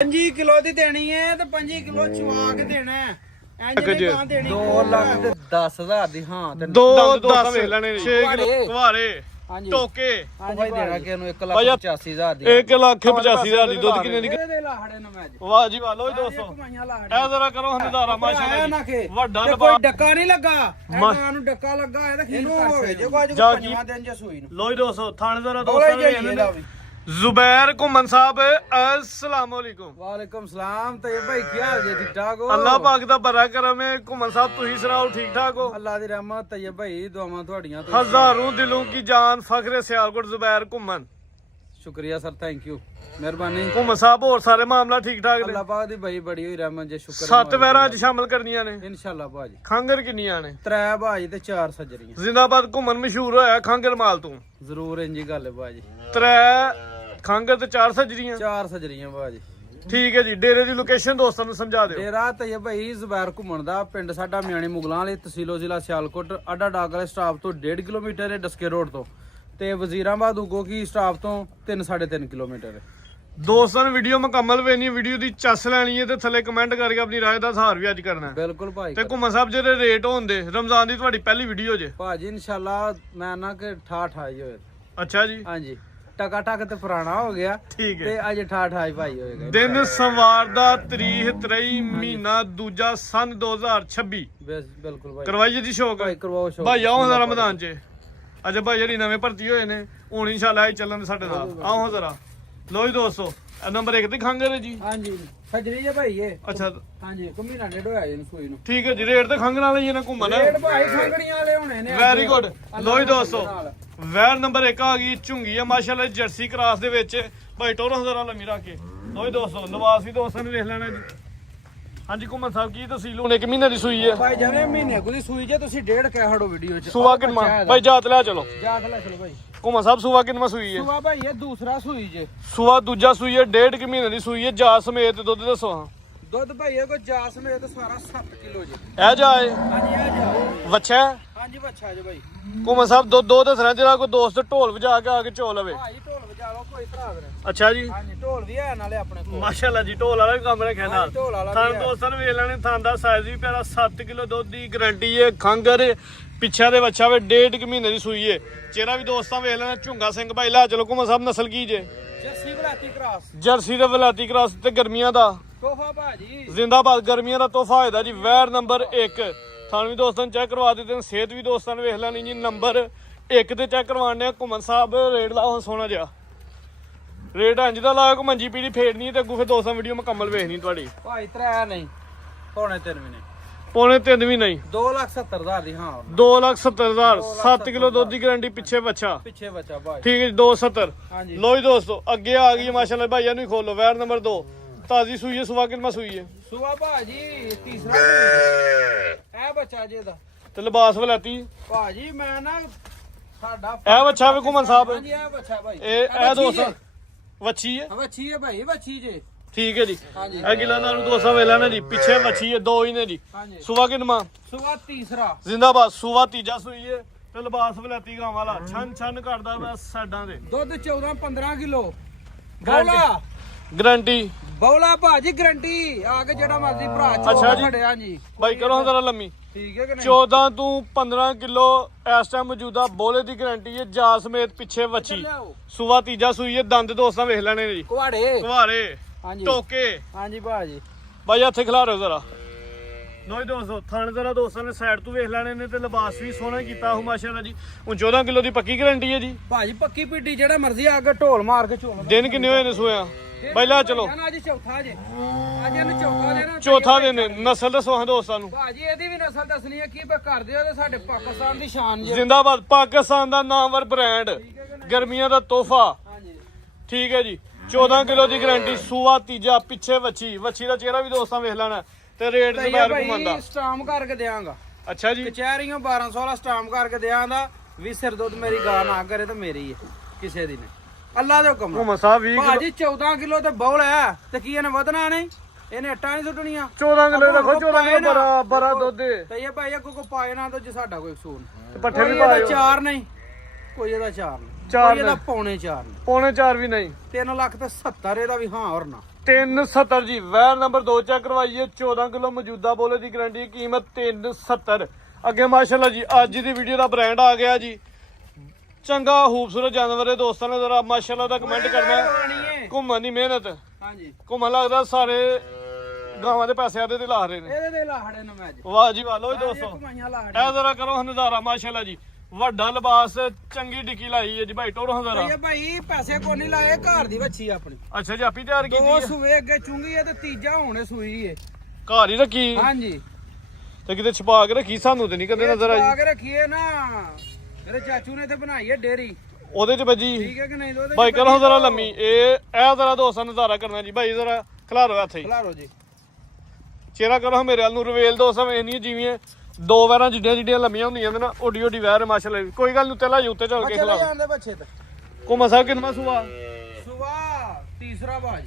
5 kilo ਦੀ ਦੇਣੀ ਹੈ ਤੇ 5 ਕਿਲੋ ਚਵਾ ਕੇ ਦੇਣਾ ਹੈ। ਇੰਜ ਨਹੀਂ ਗਾਂ ਦੇਣੀ 2 ਲੱਖ ਤੇ 10,000 ਦੀ ਹਾਂ ਤੇ 2-10 ਵੇਖ ਲੈਣੇ 6 ਕਿਲੋ ਘਵਾਰੇ ਹਾਂਜੀ ਟੋਕੇ ਭਾਈ ਦੇਣਾ ਕਿ ਇਹਨੂੰ 1,85,000 ਦੀ 1,85,000 ਦੀ ਦੁੱਧ ਕਿੰਨੇ ਦੀ ਇਹਦੇ ਲਾਹੜੇ ਨੂੰ ਮੈਂ ਵਾਹ ਜੀ ਵਾਹ ਲੋ ਜੀ ਦੋਸਤੋ ਕਮਾਈਆਂ ਲਾਹੜੇ ਇਹ ਜ਼ਰਾ ਕਰੋ ਹੰਦਾਰਾ ਮਾਸ਼ਾਅੱਲਾ ਨਾ ਜੀ ਕੇ ਵੱਡਾ ਤੇ ਲਬਾ ਕੋਈ ਡੱਕਾ ਨਹੀਂ ਲੱਗਾ ਇਹਨਾਂ ਨੂੰ ਡੱਕਾ ਲੱਗਾ ਇਹਦਾ ਖੀਰ ਹੋਵੇ ਜੇ ਕੋਈ ਜਾ ਅੱਜ ਪੰਜਵਾਂ ਦਿਨ ਜੇ ਸੂਈ ਨੂੰ ਲੋ ਜੀ ਦੋਸਤੋ ਥਾਣੇ ਜ਼ਰਾ ਦੋਲੇ ਦੋਸਤਾਂ ਜੇ ਵੇਖ ਇਹਦਾ ਲੈਣੇ ਵੀ ਜ਼ੁਬੈਰ ਘੁੰਮਣ ਸਾਹਿਬ अस्सलाम वालेकुम ਵਾਲੇਕਮ ਸਲਾਮ ਤੇ ਭਾਈ ਕੀ ਹਾਲ ਜੀ ਠੀਕ ਠਾਕ ਹੋ ਅੱਲਾਹ ਪਾਕ ਦਾ ਬੜਾ ਕਰਮ ਹੈ ਘੁੰਮਣ ਸਾਹਿਬ ਤੁਸੀਂ ਸੁਣਾਓ ਠੀਕ ਠਾਕ ਹੋ ਅੱਲਾਹ ਦੀ ਰਹਿਮਤ ਤੇ ਭਾਈ ਦੁਆਵਾਂ ਤੁਹਾਡੀਆਂ ਤੋਂ ਹਜ਼ਾरों ਦਿਲੋं की जान फखरे सियालकोट ਜ਼ੁਬੈਰ ਘੁੰਮਣ ਸ਼ੁਕਰੀਆ ਸਰ ਥੈਂਕ ਯੂ ਮਿਹਰਬਾਨੀ ਘੁੰਮਣ ਸਾਹਿਬ ਹੋਰ ਸਾਰੇ ਮਾਮਲਾ ਠੀਕ ਠਾਕ ਨੇ ਅੱਲਾਹ ਪਾਕ ਦੀ ਭਾਈ ਬੜੀ ਹੋਈ ਰਹਿਮਤ ਜੇ ਸ਼ੁਕਰ 7 ਵੈਰਾਂ ਅੱਜ ਸ਼ਾਮਲ ਕਰਨੀਆਂ ਨੇ ਇਨਸ਼ਾਅੱਲਾ ਭਾਜੀ ਖੰਗਰ ਕਿੰਨੀਆਂ ਨੇ 3 ਭਾਜੀ ਤੇ 4 ਸੱਜਰੀਆਂ ਜ਼ਿੰਦਾਬਾਦ ਘੁੰਮਣ ਮਸ਼ਹੂਰ ਹੋਇਆ ਖੰਗਰ ਮਾਲ ਤੋਂ ਜ਼ਰੂਰ ਇੰਜੀ ਗੱਲ ਹੈ ਭਾਜੀ 3 ਖੰਗਰ ਤੇ 4 ਸੱਜਰੀਆਂ 4 ਸੱਜਰੀਆਂ ਭਾਜੀ ਠੀਕ ਹੈ ਜੀ ਡੇਰੇ ਦੀ ਲੋਕੇਸ਼ਨ ਦੋਸਤਾਂ ਨੂੰ ਸਮਝਾ ਦਿਓ ਡੇਰਾ ਤੇ ਭਾਈ ਜ਼ੁਬੈਰ ਘੁੰਮਣ ਦਾ ਪਿੰਡ ਸਾਡਾ ਮਿਆਣੀ ਮੁਗਲਾਂ ਵਾਲੇ ਤਹਿਸੀਲੋ ਜ਼ਿਲ੍ਹਾ ਸਿਆਲਕੋਟ ਅੱਡਾ ਡਾਕ ਵਾਲੇ ਸਟਾਪ ਤੋਂ 1.5 ਕਿਲੋਮੀਟਰ ਹੈ ਡਸਕੇ ਰੋਡ ਤੋਂ ਤੇ ਵਜ਼ੀਰਾਬਾਦ ਉਗੋ ਕੀ ਸਟਾਪ ਤੋਂ 3.5 ਕਿਲੋਮੀਟਰ ਹੈ ਦੋਸਤਾਂ ਨੂੰ ਵੀਡੀਓ ਮੁਕੰਮਲ ਵੇਖਣੀ ਵੀਡੀਓ ਦੀ ਚੱਸ ਲੈਣੀ ਹੈ ਤੇ ਥੱਲੇ ਕਮੈਂਟ ਕਰਕੇ ਆਪਣੀ ਰਾਏ ਦਾ ਇਜ਼ਹਾਰ ਵੀ ਅੱਜ ਕਰਨਾ ਹੈ ਬਿਲਕੁਲ ਭਾਈ ਤੇ ਘੁੰਮਣ ਸਾਹਿਬ ਜਿਹੜੇ ਰੇਟ ਹੁੰਦੇ ਰਮਜ਼ਾਨ ਦੀ ਤੁਹਾਡੀ ਪਹਿਲੀ ਵੀਡੀਓ ਜੇ ਭਾਜੀ ਇਨਸ਼ਾਅੱਲਾ ਮੈਂ ਨਾ ਕਿ ਠਾ ਹੀ ਹੋਏ ਅੱਛਾ ਜੀ ਹਾਂਜੀ ਟਕਾ ਟਕ ਤੇ ਪੁਰਾਣਾ ਹੋ ਗਿਆ ਠੀਕ ਹੈ ਤੇ ਅੱਜ ਠਾ ਭਾਈ ਹੋਏਗਾ ਦਿਨ ਸਵਾਰ ਦਾ ਤਰੀਖ 23 ਮਹੀਨਾ ਦੂਜਾ ਸਨ 2026 ਬਿਲਕੁਲ ਭਾਈ ਕਰਵਾਈਏ ਜੀ ਸ਼ੌਕ ਭਾਈ ਕਰਵਾਓ ਸ਼ੋ ਭਾਈ ਆਓ ਜ਼ਰਾ ਮੈਦਾਨ 'ਚ ਅੱਛਾ ਭਾਈ ਜਿਹੜੀ ਨਵੇਂ ਭਰਤੀ ਹੋਏ ਨੇ ਹੁਣ ਇਨਸ਼ਾਅੱਲਾ ਇਹ ਚੱਲਣ ਸਾਡੇ ਨਾਲ ਆਓ ਜ਼ਰਾ ਲੋ ਜੀ ਦੋਸਤੋ ਨੰਬਰ 1 ਤੇ ਖੰਗਰ ਹੈ ਜੀ ਹਾਂਜੀ ਸੱਜਰੀ ਜੇ ਭਾਈ ਇਹ ਅੱਛਾ ਹਾਂਜੀ ਮਹੀਨਾ ਡੇਢ ਹੋਇਆ ਇਹਨੂੰ ਸੂਈ ਨੂੰ ਠੀਕ ਹੈ ਜੀ ਰੇਟ ਤੇ ਖੰਗਰ ਵਾਲੇ ਹੀ ਨੇ ਘੁੰਮਣ ਰੇਟ ਭਾਈ ਖੰਗਣੀਆਂ ਵਾਲੇ ਹੋਣੇ ਨੇ ਵੈਰੀ ਗੁੱਡ ਲੋ ਜੀ ਦੋਸਤੋ ਵੈਰ ਨੰਬਰ 1 ਆ ਗਈ ਝੁੰਗੀ ਆ ਮਾਸ਼ਾਅੱਲਾ ਜਰਸੀ ਕ੍ਰਾਸ ਦੇ ਵਿੱਚ ਭਾਈ ਟੋਰਾਂ ਜ਼ਰਾ ਲੰਮੀ ਰੱਖ ਕੇ ਲੋ ਜੀ ਦੋਸਤੋ ਨਵਾਜ਼ ਵੀ ਦੋਸਤਾਂ ਨੇ ਵੇਖ ਲੈਣਾ ਜੀ ਹਾਂਜੀ ਘੁੰਮਣ ਸਾਹਿਬ ਕੀ ਤਸੀਲ ਹੁਣ 1 ਮਹੀਨੇ ਦੀ ਸੂਈ ਹੈ ਭਾਈ ਜਿਵੇਂ ਮਹੀਨੇ ਕੁ ਦੀ ਸੂਈ ਜੇ ਤੁਸੀਂ ਡੇਢ ਕਹਿ ਹੜੋ ਵੀਡੀਓ ਚ ਸੂਆ ਕਿੰਨਾ ਭਾਈ ਜਾਤ ਲਿਆ ਚਲੋ ਜਾਤ ਲੈ ਚਲੋ ਭਾਈ ਘੁੰਮਣ ਸਾਹਿਬ ਸੂਆ ਕਿੰਨਾ ਸੂਈ ਹੈ ਸੂਆ ਭਾਈ ਇਹ ਦੂਸਰਾ ਸੂਈ ਜੇ ਸੂਆ ਦੂਜਾ ਸੂਈ ਹੈ 1.5 ਮਹੀਨੇ ਦੀ ਸੂਈ ਹੈ ਜਾ ਸਮੇਤ ਦੁੱਧ ਦੱਸੋ ਹਾਂ ਦੁੱਧ ਭਾਈ ਇਹ ਕੋ ਜਾਸ ਮੇ ਤੇ ਸਾਰਾ 7 ਕਿਲੋ ਜੇ ਇਹ ਜਾਏ ਹਾਂਜੀ ਆ ਜਾ ਵੱਛਾ ਹਾਂਜੀ ਬੱਚਾ ਜੇ ਭਾਈ ਘੁੰਮਣ ਸਾਹਿਬ ਦੋ ਦੱਸਣਾ ਜਿਹੜਾ ਕੋਈ ਦੋਸਤ ਢੋਲ ਵਜਾ ਕੇ ਆ ਕੇ ਚੋ ਲਵੇ ਭਾਈ ਢੋਲ ਵਜਾ ਲਓ ਕੋਈ ਭਰਾ ਵੀਰੇ ਅੱਛਾ ਜੀ ਹਾਂਜੀ ਢੋਲ ਵੀ ਹੈ ਨਾਲੇ ਆਪਣੇ ਕੋਲ ਮਾਸ਼ਾਅੱਲਾ ਜੀ ਢੋਲ ਵਾਲਾ ਵੀ ਕੰਮ ਰੱਖਿਆ ਨਾਲ ਢੋਲ ਵਾਲਾ ਥਾਂ ਦੋਸਤਾਂ ਨੂੰ ਵੇਖ ਲੈਣੇ ਥਾਂ ਦਾ ਸਾਈਜ਼ ਵੀ ਪਿਆਰਾ 7 ਕਿਲੋ ਦੁੱਧ ਦੀ ਗਾਰੰਟੀ ਹੈ ਖੰਗਰ ਪਿੱਛਾ ਦੇ ਬੱਚਾ ਵੇ 1.5 ਮਹੀਨੇ ਦੀ ਸੂਈ ਹੈ ਚਿਹਰਾ ਵੀ ਦੋਸਤਾਂ ਵੇਖ ਲੈਣਾ ਝੁੰਗਾ ਸਿੰਘ ਭਾਈ ਲਾ ਚਲੋ ਘੁੰਮਣ ਸਾਹਿਬ ਨਸਲ ਕੀ ਜੇ ਜਰਸੀ ਬਲਾਤੀ ਕ੍ਰਾਸ ਜਰਸੀ ਦੇ ਵਲਾਤੀ ਕ੍ਰਾਸ ਤੇ ਗਰਮੀਆਂ ਦਾ ਤੋਹਫਾ ਭਾਜੀ ਜ਼ਿੰਦਾਬਾਦ ਗਰਮੀਆਂ ਦਾ ਤੋਹਫਾ ਹੋਏਦਾ ਜੀ ਵੈਰ ਨੰਬਰ 1 ਤੁਹਾਨੂੰ ਵੀ ਦੋਸਤਾਂ ਨੂੰ ਚੈੱਕ ਕਰਵਾ ਦਿੱਤੇ ਸਿਹਤ ਵੀ ਦੋਸਤਾਂ ਨੇ ਵੇਖ ਲੈਣੀ ਜੀ ਨੰਬਰ 1 ਤੇ ਚੈੱਕ ਕਰਵਾਉਣੇ ਆ ਘੁੰਮਣ ਸਾਹਿਬ ਰੇਟ ਲਾਓ ਹੁਣ ਸੋਹਣਾ ਜਿਹਾ ਰੇਟ ਇੰਜ ਦਾ ਲਾਇਆ ਕੋ ਮੰਜੀ ਪੀੜੀ ਫੇੜਨੀ ਤੇ ਅੱਗੂ ਫਿਰ ਦੋਸਤਾਂ ਵੀਡੀਓ ਮੁਕੰਮਲ ਵੇਖਣੀ ਤੁਹਾਡੀ ਭਾਈ ਤਰਾ ਨਹੀਂ ਪੌਣੇ 3 ਮਹੀਨੇ ਪੌਣੇ 3 ਵੀ ਨਹੀਂ 2,70,000 ਦੀ ਹਾਂ 2,70,000 7 ਕਿਲੋ ਦੁੱਧ ਦੀ ਗਾਰੰਟੀ ਪਿੱਛੇ ਬੱਚਾ ਪਿੱਛੇ ਬੱਚਾ ਭਾਈ ਠੀਕ ਹੈ ਜੀ 270 ਹਾਂਜੀ ਲੋ ਜੀ ਦੋਸਤੋ ਅੱਗੇ ਆ ਗਈ ਮਾਸ਼ਾਅੱਲਾ ਭਾਈਆ ਨੂੰ ਖੋਲੋ ਵੈਰ ਨੰਬਰ 2 ਤਾਜ਼ੀ ਸੂਈ ਹੈ ਸੁਬਾ ਕਿੰਨਾ ਸੂਈ ਹੈ ਸੁਆ ਭਾਜੀ ਤੀਸਰਾ ਇਹ ਬੱਚਾ ਜੇ ਦਾ ਤੇ ਲਿਬਾਸ ਵਲਾਤੀ ਭਾਜੀ ਮੈਂ ਨਾ ਸਾਡਾ ਇਹ ਬੱਚਾ ਵੇ ਘੁੰਮਣ ਸਾਹਿਬ ਹਾਂਜੀ ਇਹ ਬੱਚਾ ਭਾਈ ਇਹ ਦੋਸਤ ਵੱਛੀ ਹੈ ਵੱਛੀ ਹੈ ਭਾਈ ਵੱਛੀ ਜੇ ਠੀਕ ਹੈ ਜੀ ਹਾਂਜੀ ਇਹ ਗਿਲਾ ਨਾਲ ਦੋਸਤਾਂ ਵੇਲਾ ਨਾ ਜੀ ਪਿੱਛੇ ਵੱਛੀ ਹੈ 2 ਹੀ ਨੇ ਜੀ ਹਾਂਜੀ ਸੁਬਾ ਕਿੰਨਾ ਸੁਆ ਤੀਸਰਾ ਜ਼ਿੰਦਾਬਾਦ ਸੁਬਾ ਤੀਜਾ ਸੂਈ ਹੈ ਤੇ ਲਿਬਾਸ ਵਲਾਤੀ ਗਾਂ ਵਾਲਾ ਛਨ ਕਰਦਾ ਬਸ ਸਾਡਾਂ ਦੇ ਦੁੱਧ 14-15 ਕਿਲੋ ਬੌਲਾ ਗਾਰੰਟੀ ਬੌਲਾ ਭਾਜੀ ਗਰੰਟੀ ਆ ਕੇ ਜਿਹੜਾ ਮਰਜ਼ੀ ਭਰਾ ਅੱਛਾ ਚੋਲਾ ਜੀ। ਸਾਡੇ ਹਾਂਜੀ ਬਾਈ ਕਰੋ ਜ਼ਰਾ ਲੰਮੀ ਠੀਕ ਹੈ ਕਿ ਨਹੀਂ 14 ਤੋਂ 15 ਕਿਲੋ ਇਸ ਟਾਈਮ ਮੌਜੂਦਾ ਬੋਲੇ ਦੀ ਗਾਰੰਟੀ ਹੈ ਜਾ ਸਮੇਤ ਪਿੱਛੇ ਵੱਛੀ ਲਿਆਓ ਸੁਬਾ ਤੀਜਾ ਸੂਈ ਹੈ ਦੰਦ ਦੋਸਤਾਂ ਵੇਖ ਲੈਣੇ ਨੇ ਜੀ ਕੁਹਾੜੇ ਕੁਹਾਰੇ ਹਾਂਜੀ ਟੋਕੇ ਹਾਂਜੀ ਭਾਜੀ ਬਾਈ ਹੱਥੇ ਖਿਲਾ ਰਹੇ ਜ਼ਰਾ ਨੋਈ ਦੋਸਤੋ ਥਣ ਜ਼ਰਾ ਦੋਸਤਾਂ ਨੇ ਸਾਈਡ ਤੋਂ ਵੇਖ ਲੈਣੇ ਨੇ ਤੇ ਲਿਬਾਸ ਵੀ ਸੋਹਣਾ ਕੀਤਾ ਉਹ ਮਾਸ਼ਾਅੱਲਾ ਜੀ ਹੁਣ 14 ਕਿਲੋ ਦੀ ਪੱਕੀ ਗਾਰੰਟੀ ਹੈ ਜੀ ਭਾਜੀ ਪੱਕੀ ਪੀਟੀ ਜਿਹੜਾ ਮਰਜ਼ੀ ਆ ਕੇ ਢੋਲ ਮਾਰ ਕੇ ਝੋਲ ਦਿਨ ਕਿੰਨੇ ਹੋਏ ਨੇ ਸੋਇਆ ਪਹਿਲਾਂ ਚਲੋ ਅੱਜ ਚੌਥਾ ਜੇ ਅੱਜ ਇਹਨੂੰ ਚੌਥਾ ਦੇਣਾ ਚੌਥਾ ਦਿਨ ਹੈ। ਨਸਲ ਦੱਸੋ ਹਾਂ ਦੋਸਤਾਂ ਨੂੰ ਭਾਜੀ ਇਹਦੀ ਵੀ ਨਸਲ ਦੱਸਣੀ ਹੈ ਕੀ ਪੇ ਕਰਦੇ ਹੋ ਤੇ ਸਾਡੇ ਪਾਕਿਸਤਾਨ ਦੀ ਸ਼ਾਨ ਜੇ ਜ਼ਿੰਦਾਬਾਦ ਪਾਕਿਸਤਾਨ ਦਾ ਨਾਮਵਰ ਬ੍ਰਾਂਡ ਗਰਮੀਆਂ ਦਾ ਤੋਹਫਾ ਹਾਂਜੀ ਠੀਕ ਹੈ ਜੀ 14 ਕਿਲੋ ਦੀ ਗਾਰੰਟੀ ਸੂਆ ਤੀਜਾ ਪਿੱਛੇ ਵੱਛੀ ਦਾ ਚਿਹਰਾ ਵੀ ਦੋਸਤਾਂ ਵੇਖ ਲੈਣਾ ਤੇ ਰੇਟ ਤੇ ਮੈਰ ਘੁੰਮਦਾ ਭਾਈ ਸਟਾਮ ਕਰਕੇ ਦੇਵਾਂਗਾ ਅੱਛਾ ਜੀ ਕਚਹਿਰੀਆਂ 1200 ਵਾਲਾ ਸਟਾਮ ਕਰਕੇ ਦਿਆਂਦਾ ਵੀ ਸਿਰ ਦੁੱਧ ਮੇਰੀ ਗਾਂ ਨਾ ਕਰੇ ਤੇ ਮੇਰੀ ਹੈ ਕਿਸੇ ਦੀ ਨੇ ਅੱਲਾ ਦੇ ਹੁਕਮ ਨਾਲ ਘੁੰਮਣ ਸਾਹਿਬ 20 ਭਾਜੀ 14 ਕਿਲੋ ਤੇ ਬੌਲ ਹੈ ਤੇ ਕੀ ਇਹਨੇ ਵਧਣਾ ਨਹੀਂ ਇਹਨੇ ਅੱਟਾਂ ਨਹੀਂ ਸੁੱਟਣੀਆਂ 14 ਕਿਲੋ ਰੱਖੋ 14 ਕਿਲੋ ਬੜਾ ਦੁੱਧ ਹੈ। ਤੇ ਇਹ ਭਾਈ ਅੱਗੋਂ ਕੋ ਪਾਏ ਨਾ ਤਾਂ ਜੇ ਸਾਡਾ ਕੋਈ ਕਸੂਰ ਤੇ ਪੱਠੇ ਵੀ ਇਹਦਾ ਪਾਇਓ 4 ਨਹੀਂ ਕੋਈ ਇਹਦਾ 4 ਨਹੀਂ ਚਾਰ ਕੋਈ ਇਹਦਾ ਪੌਣੇ 4 ਨਹੀਂ ਪੌਣੇ 4 ਵੀ ਨਹੀਂ 3 ਲੱਖ ਤੇ 70 ਇਹਦਾ ਵੀ ਹਾਂ ਔਰ ਨਾ 370 ਜੀ। ਵੈਰ ਨੰਬਰ 2 ਚੈੱਕ ਕਰਵਾਈਏ। 14 ਕਿਲੋ ਮੌਜੂਦਾ ਬੋਲੇ ਦੀ ਗਾਰੰਟੀ, ਕੀਮਤ 370। ਅੱਗੇ ਮਾਸ਼ਾਅੱਲਾ ਜੀ ਅੱਜ ਦੀ ਵੀਡੀਓ ਦਾ ਬ੍ਰਾਂਡ ਆ ਗਿਆ ਜੀ। ਚੰਗਾ ਖੂਬਸੂਰਤ ਜਾਨਵਰ ਹੈ ਦੋਸਤਾਂ ਨੇ ਜ਼ਰਾ ਮਾਸ਼ਾਅੱਲਾ ਦਾ ਕਮੈਂਟ ਕਰਨਾ ਹੈ। ਘੁੰਮਣ ਦੀ ਮਿਹਨਤ, ਹਾਂਜੀ ਘੁੰਮਣ ਲੱਗਦਾ ਸਾਰੇ ਗਾਵਾਂ ਦੇ ਪੈਸੇ ਆਦੇ ਤੇ ਲਾ ਰਹੇ ਨੇ। ਇਹਦੇ ਦੇ ਲਾਹੜੇ ਨੇ ਮੈਂ ਅੱਜ ਵਾਹ ਜੀ ਵਾਹ। ਲੋ ਜੀ ਦੋਸਤੋ ਕਮਾਈਆਂ ਲਾਹੜੇ ਇਹ ਜ਼ਰਾ ਕਰੋ ਨਜ਼ਾਰਾ ਮਾਸ਼ਾਅੱਲਾ ਜੀ। ਵੱਡਾ ਲਿਬਾਸ, ਚੰਗੀ ਟਿੱਕੀ ਲਾਈ ਹੈ ਜੀ ਭਾਈ। ਟੋਰੋ ਜ਼ਰਾ। ਇਹ ਭਾਈ ਪੈਸੇ ਕੋ ਨਹੀਂ ਲਾਏ, ਘਰ ਦੀ ਵੱਛੀ ਆਪਣੀ। ਅੱਛਾ ਜੀ, ਆਪੀ ਤਿਆਰ ਕੀਤੀ ਦੋ ਹੈ? ਸੂਏ ਅੱਗੇ ਚੁੰਗੀ ਹੈ ਤੇ ਤੀਜਾ ਹੁਣੇ ਸੂਈ ਹੈ। ਘਰ ਹੀ ਰੱਖੀ ਹਾਂਜੀ ਤੇ ਕਿਤੇ ਛਪਾ ਕੇ ਰੱਖੀ? ਸਾਨੂੰ ਤੇ ਨਹੀਂ ਕਦੇ ਨਜ਼ਰ ਪਾ ਆਈ। ਕੇ ਰੱਖੀਏ ਨਾ, ਮੇਰੇ ਚਾਚੂ ਨੇ ਤੇ ਬਣਾਈ ਹੈ ਡੇਰੀ। ਉਹਦੇ ਚ ਵੱਜੀ ਠੀਕ ਹੈ ਕਿ ਨਹੀਂ? ਉਹਦੇ ਭਾਈ ਕਰੋ ਜ਼ਰਾ ਲੰਮੀ। ਇਹ ਜ਼ਰਾ ਦੋਸਤਾਂ ਨਜ਼ਾਰਾ ਕਰਨਾ ਜੀ ਭਾਈ। ਜ਼ਰਾ ਖਿਲਾਰੋ ਹੱਥ ਹੀ, ਖਲਾਰੋ ਜੀ। ਚਿਹਰਾ ਕਰੋ ਮੇਰੇ ਵੱਲ ਨੂੰ। ਰਵੇਲ ਦੋਸਤਾਂ ਵੇਖਣੀ ਜਿਵੇਂ ਦੋ ਵਾਰਾਂ ਜਿੱਡੀਆਂ ਜਿੱਡੀਆਂ ਲੰਮੀਆਂ ਹੁੰਦੀਆਂ ਨੇ ਨਾ, ਓਡੀ ਓਡੀ ਵੈਰ ਮਾਸ਼ਾਅੱਲਾ। ਕੋਈ ਗੱਲ ਨਹੀਂ, ਉੱਤੇ ਲਾ ਜੀ, ਉੱਤੇ ਚੱਲ ਕੇ ਚਲੇ ਖਿਲਾਰੋ। ਜਾਂਦੇ ਬੱਚੇ ਤੇ ਕੋਮਾ ਸਾਹਿਬ ਕਿੰਨਾ ਸੁਆ? ਸੁਆ ਤੀਸਰਾ ਬਾਜ,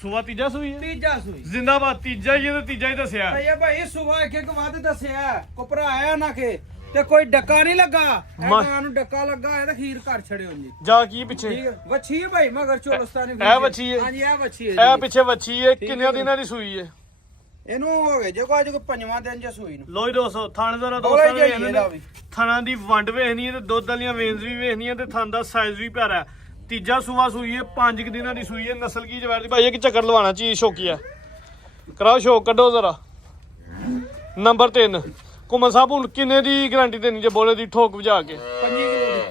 ਸੁਆ ਤੀਜਾ ਸੂਈ ਹੈ? ਤੀਜਾ ਸੂਈ। ਜ਼ਿੰਦਾਬਾਦ। ਤੀਜਾ ਹੀ ਹੈ ਤੇ ਤੀਜਾ ਹੀ ਦੱਸਿਆ। ਭਈਆ ਭਾਈ ਸੁਆ ਇੱਕ ਇੱਕ ਵੱਧ ਦੱਸਿਆ। ਕੋਪਰਾ ਆਇਆ ਨਾ ਕਿ ਤੇ ਕੋਈ ਡੱਕਾ ਨਹੀਂ ਲੱਗਾ। ਇਹਨਾਂ ਨੂੰ ਡੱਕਾ ਲੱਗਾ ਹੈ ਤਾਂ ਖੀਰ ਘਰ ਛੜਿਓ ਜੀ। ਜਾ ਕੀ ਪਿੱਛੇ? ਠੀਕ ਹੈ, ਵੱਛੀ ਹੈ ਭਾਈ ਮਗਰ ਚੋਲਸਤਾਨੀ। ਇਹ ਵੱਛੀ ਹੈ? ਹਾਂਜੀ ਇਹ ਵੱਛੀ ਹੈ। ਇਹ ਪਿੱਛੇ ਵੱਛੀ ਹੈ। ਕਿੰਨੇ ਦਿਨਾਂ ਦੀ ਸੂਈ ਹੈ? ਇਹਨੂੰ ਹੋ ਗਏ ਜੇ ਕੋਈ ਪੰਜਵਾਂ ਦਿਨ ਚ ਸੂਈ ਨੂੰ। ਲੋ ਜੀ ਦੋਸਤੋ ਥਾਣੇਦਾਰ ਬੋਲੇ ਦੋਸਤਾਂ ਜੀ ਇਹਦਾ ਵੀ। ਥਾਣਾ ਦੀ ਵੰਡ ਵੇਖਣੀ ਹੈ ਤੇ ਦੁੱਧ ਵਾਲੀਆਂ ਵੇਨਸ ਵੀ ਵੇਖਣੀਆਂ ਤੇ ਥਣ ਦਾ ਸਾਈਜ਼ ਵੀ ਪਿਆਰਾ ਹੈ। ਤੀਜਾ ਸੂਆ ਸੂਈ ਹੈ, 5 ਦਿਨਾਂ ਦੀ ਸੂਈ ਹੈ। ਨਸਲ ਕੀ ਜਵੈਰ ਦੀ ਭਾਈ? ਇੱਕ ਚੱਕਰ ਲਵਾਣਾ ਚੀਜ਼ ਸ਼ੌਕੀ ਹੈ। ਕਰਾਓ ਸ਼ੌਕ, ਕੱਢੋ ਜ਼ਰਾ। ਨੰਬਰ 3 ਘੁੰਮਣ ਸਾਹਿਬ ਹੁਣ ਕਿੰਨੇ ਦੀ ਗਾਰੰਟੀ ਦੇਣੀ ਜੇ ਬੋਲੇ ਦੀ ਠੋਕ ਵਜਾ ਕੇ? 5 ਕਿਲੋ ਦੀ।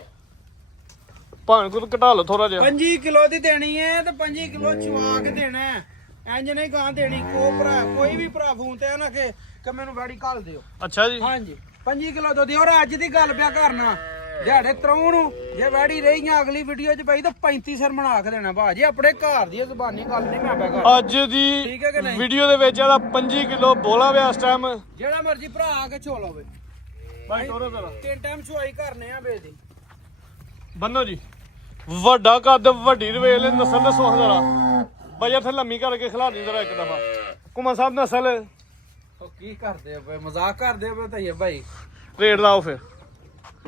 ਭਾਣ ਕੋਲ ਘਟਾ ਲਓ ਥੋੜਾ ਜਿਹਾ। 5 ਕਿਲੋ ਦੀ ਦੇਣੀ ਹੈ ਤੇ 5 ਕਿਲੋ ਚਵਾ ਕੇ ਦੇਣਾ ਹੈ। ਇੰਜ ਨਹੀਂ ਗਾਂ ਦੇਣੀ। ਕੋਈ ਵੀ ਭਰਾ ਫੋਨ ਤੇ ਆ ਨਾ ਕਿ ਮੈਨੂੰ ਵੈੜੀ ਘੱਲ ਦਿਓ। ਅੱਛਾ ਜੀ। ਹਾਂਜੀ 5 ਕਿਲੋ ਦੁੱਧ। ਔਰ ਅੱਜ ਦੀ ਗੱਲ ਪਿਆ ਕਰਨਾ, ਦਿਹਾੜੇ ਤਰੋਂ ਨੂੰ ਜੇ ਵੈੜੀ ਰਹੀਆਂ ਅਗਲੀ ਵੀਡੀਓ 'ਚ ਪਈ ਤਾਂ 35 ਸਿਰ ਬਣਾ ਕੇ ਦੇਣਾ ਭਾਜੀ। ਆਪਣੇ ਘਰ ਦੀ ਜ਼ੁਬਾਨੀ ਗੱਲ ਨਹੀਂ ਮੈਂ ਪਿਆ ਕਰ। ਅੱਜ ਦੀ ਠੀਕ ਹੈ ਕਿ ਨਹੀਂ? ਵੀਡੀਓ ਦੇ ਵਿੱਚ ਇਹਦਾ 25 ਕਿਲੋ ਬੋਲਾ ਵੇ ਇਸ ਟਾਈਮ। ਜਿਹੜਾ ਮਰਜੀ ਭਰਾ ਆ ਕੇ ਚੋ ਲਵੇ ਭਾਈ ਟੋਰੋ ਜ਼ਰਾ। 3 ਟਾਈਮ ਚੁਆਈ ਕਰਨੇ ਆ ਬੇਦੀ। ਬੰਨੋ ਜੀ। ਵੱਡਾ ਕੱਦ, ਵੱਡੀ ਰਵੇਲ, ਨਸਲ ਦੱਸੋ ਜ਼ਰਾ ਭਾਈ। ਇੱਥੇ ਲੰਮੀ ਕਰਕੇ ਖਿਲਾ ਦੇ ਜ਼ਰਾ ਇੱਕ ਦਫਾ। ਘੁੰਮਣ ਸਾਹਿਬ ਨਸਲ ਉਹ ਕੀ ਕਰਦੇ ਆ ਬਈ? ਮਜ਼ਾਕ ਕਰਦੇ ਆ ਬਈ ਭਾਈ। ਰੇਟ ਲਾਓ ਫਿਰ।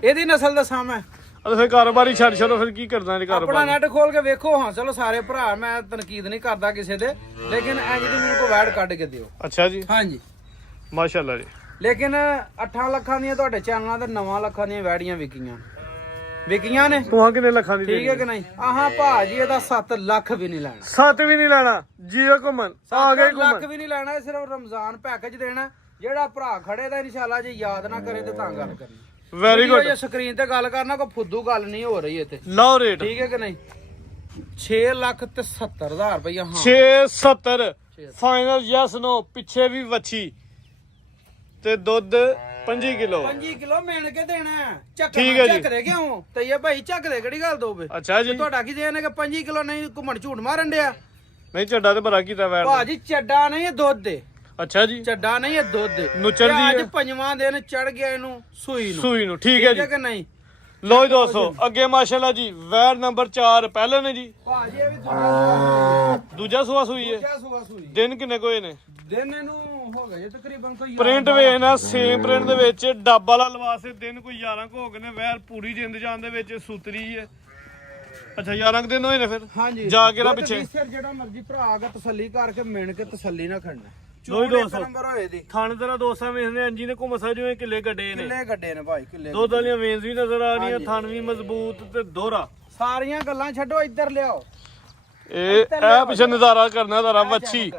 ਇਹਦੀ ਨਸਲ ਦੱਸਾਂ ਮੈਂ? ਅਤੇ ਫਿਰ ਕਾਰੋਬਾਰੀ ਛੱਡ ਛੱਡੋ। ਫਿਰ ਕੀ ਕਰਨਾ ਇਹ ਆਪਣਾ ਕਾਰੋਬਾਰ? ਨੈਟ ਖੋਲ ਕੇ ਵੇਖੋ। ਹਾਂ ਚਲੋ ਸਾਰੇ ਭਰਾ, ਮੈਂ ਤਨਕੀਦ ਨਹੀਂ ਕਰਦਾ ਕਿਸੇ ਦੇ, ਲੇਕਿਨ ਇੰਜ ਦੀ ਮੈਨੂੰ ਕੋਈ ਵੈਡ ਕੱਢ ਕੇ ਦਿਓ। ਅੱਛਾ ਜੀ, ਹਾਂਜੀ ਮਾਸ਼ਾਅੱਲਾ ਜੀ। ਲੇਕਿਨ 8 ਲੱਖਾਂ ਦੀਆਂ ਤੁਹਾਡੇ ਚੈਨਲਾਂ ਤੇ 9 ਲੱਖਾਂ ਦੀਆਂ ਵੈੜੀਆਂ ਵਿਕੀਆਂ ਨੇ। ਤੂੰ ਕਿੰਨੇ ਲੱਖਾਂ ਦੀ ਠੀਕ ਹੈ ਕਿ ਨਹੀਂ? ਆਹਾਂ ਭਾਜੀ ਇਹਦਾ 7 ਲੱਖ ਵੀ ਨਹੀਂ ਲੈਣਾ। 7 ਵੀ ਨਹੀਂ ਲੈਣਾ ਜੀ। ਘੁੰਮਣ ਆ ਗਏ 7 ਲੱਖ ਘੁੰਮਣ। ਵੀ ਨਹੀਂ ਲੈਣਾ। ਇਹ ਸਿਰਫ ਰਮਜ਼ਾਨ ਪੈਕੇਜ ਦੇਣਾ। ਜਿਹੜਾ ਭਰਾ ਖੜੇ ਦਾ ਇਨਸ਼ਾਅੱਲਾ ਜੇ ਯਾਦ ਨਾ ਕਰੇ ਤੇ ਤਾਂ ਗੱਲ ਕਰਨੀ। Very good. ਜੇ ਸਕਰੀਨ ਤੇ ਗੱਲ ਕਰਨਾ ਕੋਈ ਫੁੱਦੂ ਗੱਲ ਨਹੀਂ ਹੋ ਰਹੀ ਇੱਥੇ। ਲਓ ਰੇਟ। ਠੀਕ ਹੈ ਕਿ ਨਹੀਂ? 6 ਲੱਖ ਤੇ 70,000 ਰੁਪਇਆ। ਹਾਂ 670 ਫਾਈਨਲ ਯੈਸ ਨੋ। ਪਿੱਛੇ ਵੀ ਵੱਛੀ ਤੇ ਦੁੱਧ 25 ਕਿਲੋ। 5 ਕਿਲੋ ਮਿਣ ਕੇ ਦੇਣਾ। ਠੀਕ ਹੈ ਜੀ। ਚੱਕ ਦੇ ਕਿਉਂ ਤੇ ਇਹ ਭਾਈ ਚੱਕ ਦੇ ਕਿਹੜੀ ਗੱਲ ਦੋਵੇ? ਅੱਛਾ ਜੀ। ਤੁਹਾਡਾ ਕੀ ਦੇਣ ਹੈ ਕਿ 5 ਕਿਲੋ ਨਹੀਂ ਘੁੰਮਣ ਝੂਠ ਮਾਰਨ ਡਿਆ? ਨਹੀਂ ਚੱਡਾ ਤੇ ਬੜਾ ਕੀਤਾ ਵੈਰ। ਭਾਜੀ ਚੱਡਾ ਨਹੀਂ ਇਹ ਦੁੱਧ ਦੇ। ਅੱਛਾ ਜੀ। ਚੱਡਾ ਨਹੀਂ ਇਹ ਦੁੱਧ ਦੇ। ਨੁਚੜਦੀ ਤੇ ਅੱਜ ਹੈ। 5ਵਾਂ ਦਿਨ ਚੜ ਗਿਆ ਇਹਨੂੰ ਸੂਈ ਨੂੰ। ਸੂਈ ਨੂੰ। ਠੀਕ ਹੈ ਠੀਕ ਹੈ ਜੀ। ਕਿ ਨਹੀਂ? ਲੋ ਜੀ ਦੋਸਤੋ ਅੱਗੇ ਮਾਸ਼ਾਅੱਲਾ ਜੀ ਵੈਰ ਨੰਬਰ 4 ਪਹਿਲੇ ਨੇ ਜੀ। ਭਾਜੀ ਇਹ ਵੀ ਦੂਜਾ ਦੂਜਾ ਸੂਆ ਸੂਈ ਹੈ। ਸੂਆ ਸੂਈ। ਦਿਨ ਕਿੰਨੇ ਕੋਏ ਨੇ? ਦਿਨ ਇਹਨੂੰ ਹੋ ਗਏ ਤਕਰੀਬਨ ਕੋਈ ਪ੍ਰਿੰਟ ਵੇਖਣਾ ਸੇਮ ਪ੍ਰਿੰਟ ਦੇ ਵਿੱਚ ਡੱਬ ਵਾਲਾ ਲਵਾਸ ਹੈ। ਦਿਨ ਕੋਈ 11 ਕੁ ਹੋ ਗਏ ਨੇ। ਵੈਰ ਪੂਰੀ ਜਿੰਦ ਜਾਨ ਦੇ ਵਿੱਚ ਸੁਤਰੀ ਹੈ। ਅੱਛਾ 11 ਕੁ ਦਿਨ ਹੋਏ ਨੇ ਫਿਰ। ਹਾਂਜੀ ਜਾ ਕੇ ਨਾ ਦੁੱਧ ਪਿੱਛੇ। ਦੀ ਸਿਰ ਜਿਹੜਾ ਮਰਜੀ ਭਰਾ ਆ ਕੇ ਤਸੱਲੀ ਕਰਕੇ ਮਿਣ ਕੇ ਤਸੱਲੀ ਨਾ ਖੜਨਾ। ਲੋ ਜੀ ਦੋਸਤੋ ਨੰਬਰ ਹੋਏ ਦੀ ਥਾਣੇ ਤੇਰਾ ਦੋਸਤਾਂ ਵੇਖਦੇ ਅੰਜੀ ਨੇ ਘੁੰਮ ਸਾ ਜਿਵੇਂ ਕਿੱਲੇ ਗੱਡੇ ਨੇ। ਕਿੱਲੇ ਗੱਡੇ ਨੇ ਭਾਈ, ਕਿੱਲੇ ਦੁੱਧ ਵਾਲੀਆਂ ਵੇਨਸ ਵੀ ਨਜ਼ਰ ਆ ਰਹੀਆਂ। ਥਣ ਵੀ ਮਜ਼ਬੂਤ ਤੇ ਦੋਹਰਾ। ਸਾਰੀਆਂ ਗੱਲਾਂ ਛੱਡੋ, ਇੱਧਰ ਲਿਆਓ। ਇਹ ਪਿੱਛੇ ਨਜ਼ਾਰਾ ਕਰਨਾ ਤਾਰਾ ਵੱਛੀ।